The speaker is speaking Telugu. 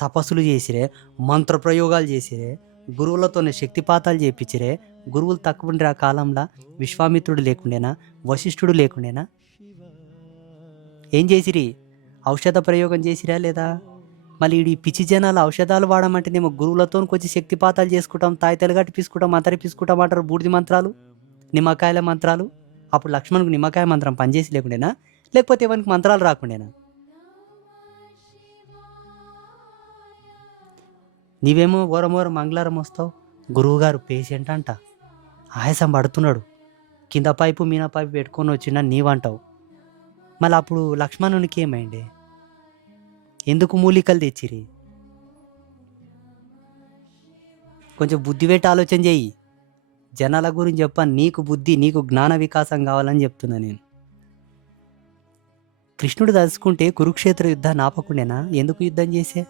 తపస్సులు చేసిరే, మంత్రప్రయోగాలు చేసిరే, గురువులతోనే శక్తిపాతాలు చేపించిరే. గురువులు తక్కువ ఉండే ఆ కాలంలో విశ్వామిత్రుడు లేకుండేనా, వశిష్ఠుడు లేకుండేనా? ఏం చేసిరి? ఔషధ ప్రయోగం చేసిరా లేదా? మళ్ళీ ఈ పిచ్చి జనాలు ఔషధాలు వాడమంటేనేమో గురువులతో కొంచెం శక్తిపాతాలు చేసుకుంటాం, తాయితలు గట్టి పీసుకుంటాం, మంతరి పీసుకుంటాం అంటారు. బూడిది మంత్రాలు, నిమ్మకాయల మంత్రాలు. అప్పుడు లక్ష్మణుకు నిమ్మకాయ మంత్రం పనిచేసి లేకుండేనా, లేకపోతే ఎవరికి మంత్రాలు రాకుండేనా? నీవేమో ఓరమోర మంగళవారం వస్తావు, గురువుగారు పేషెంట్ అంట, ఆయాసం పడుతున్నాడు, కింద పైపు మీన పైపు పెట్టుకొని వచ్చిండ నీవంటావు. మళ్ళీ అప్పుడు లక్ష్మణునికి ఏమైంది? ఎందుకు మూలికలు తెచ్చిరి? కొంచెం బుద్ధి పెట్టి ఆలోచన చెయ్యి. జనాల గురించి చెప్పాను, నీకు బుద్ధి, నీకు జ్ఞాన వికాసం కావాలని చెప్తున్నా నేను. కృష్ణుడు తలుచుకుంటే కురుక్షేత్ర యుద్ధాన్ని ఆపకుండేనా? ఎందుకు యుద్ధం చేసే?